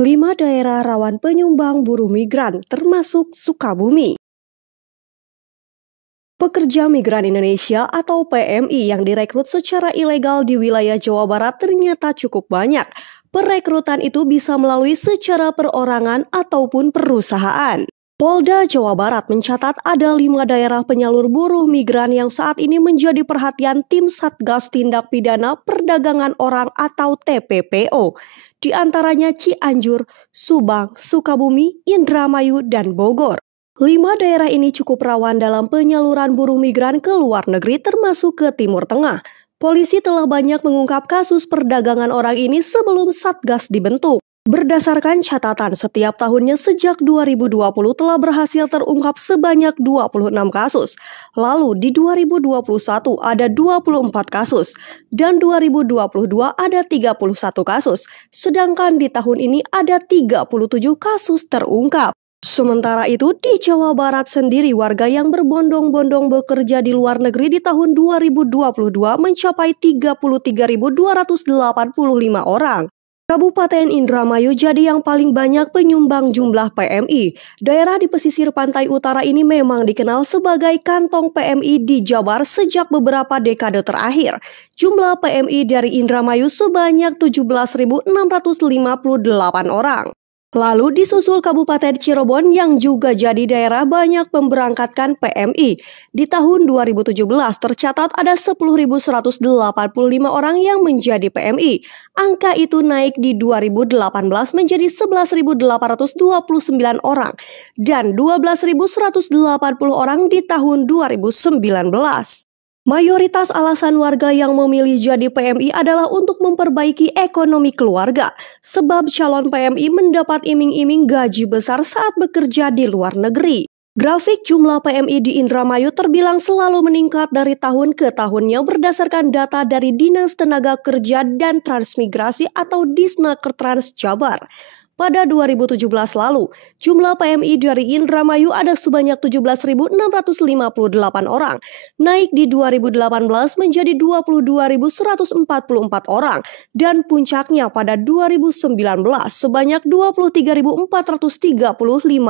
5 daerah rawan penyumbang buruh migran, termasuk Sukabumi. Pekerja migran Indonesia atau PMI yang direkrut secara ilegal di wilayah Jawa Barat ternyata cukup banyak. Perekrutan itu bisa melalui secara perorangan ataupun perusahaan. Polda Jawa Barat mencatat ada 5 daerah penyalur buruh migran yang saat ini menjadi perhatian tim Satgas Tindak Pidana Perdagangan Orang atau TPPO. Di antaranya Cianjur, Subang, Sukabumi, Indramayu, dan Bogor. 5 daerah ini cukup rawan dalam penyaluran buruh migran ke luar negeri termasuk ke Timur Tengah. Polisi telah banyak mengungkap kasus perdagangan orang ini sebelum Satgas dibentuk. Berdasarkan catatan, setiap tahunnya sejak 2020 telah berhasil terungkap sebanyak 26 kasus. Lalu di 2021 ada 24 kasus dan 2022 ada 31 kasus. Sedangkan di tahun ini ada 37 kasus terungkap. Sementara itu, di Jawa Barat sendiri warga yang berbondong-bondong bekerja di luar negeri di tahun 2022 mencapai 33.285 orang. Kabupaten Indramayu jadi yang paling banyak penyumbang jumlah PMI. Daerah di pesisir pantai utara ini memang dikenal sebagai kantong PMI di Jabar sejak beberapa dekade terakhir. Jumlah PMI dari Indramayu sebanyak 17.658 orang. Lalu disusul Kabupaten Cirebon yang juga jadi daerah banyak memberangkatkan PMI. Di tahun 2017 tercatat ada 10.185 orang yang menjadi PMI. Angka itu naik di 2018 menjadi 11.829 orang dan 12.180 orang di tahun 2019. Mayoritas alasan warga yang memilih jadi PMI adalah untuk memperbaiki ekonomi keluarga, sebab calon PMI mendapat iming-iming gaji besar saat bekerja di luar negeri. Grafik jumlah PMI di Indramayu terbilang selalu meningkat dari tahun ke tahunnya berdasarkan data dari Dinas Tenaga Kerja dan Transmigrasi atau Disnakertrans Jabar. Pada 2017 lalu, jumlah PMI dari Indramayu ada sebanyak 17.658 orang, naik di 2018 menjadi 22.144 orang, dan puncaknya pada 2019 sebanyak 23.435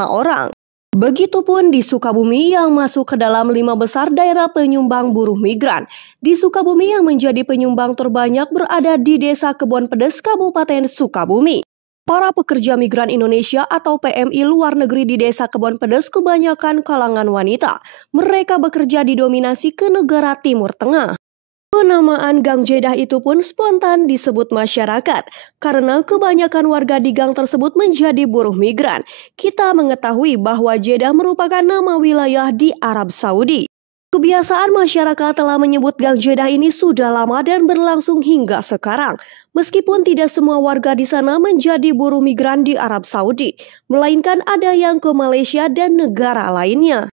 orang. Begitupun di Sukabumi yang masuk ke dalam 5 besar daerah penyumbang buruh migran. Di Sukabumi yang menjadi penyumbang terbanyak berada di Desa Kebon Pedes, Kabupaten Sukabumi. Para pekerja migran Indonesia atau PMI luar negeri di Desa Kebon Pedes kebanyakan kalangan wanita. Mereka bekerja didominasi ke negara Timur Tengah. Penamaan Gang Jeddah itu pun spontan disebut masyarakat karena kebanyakan warga di gang tersebut menjadi buruh migran. Kita mengetahui bahwa Jeddah merupakan nama wilayah di Arab Saudi. Kebiasaan masyarakat telah menyebut Gang Jeddah ini sudah lama dan berlangsung hingga sekarang. Meskipun tidak semua warga di sana menjadi buruh migran di Arab Saudi, melainkan ada yang ke Malaysia dan negara lainnya.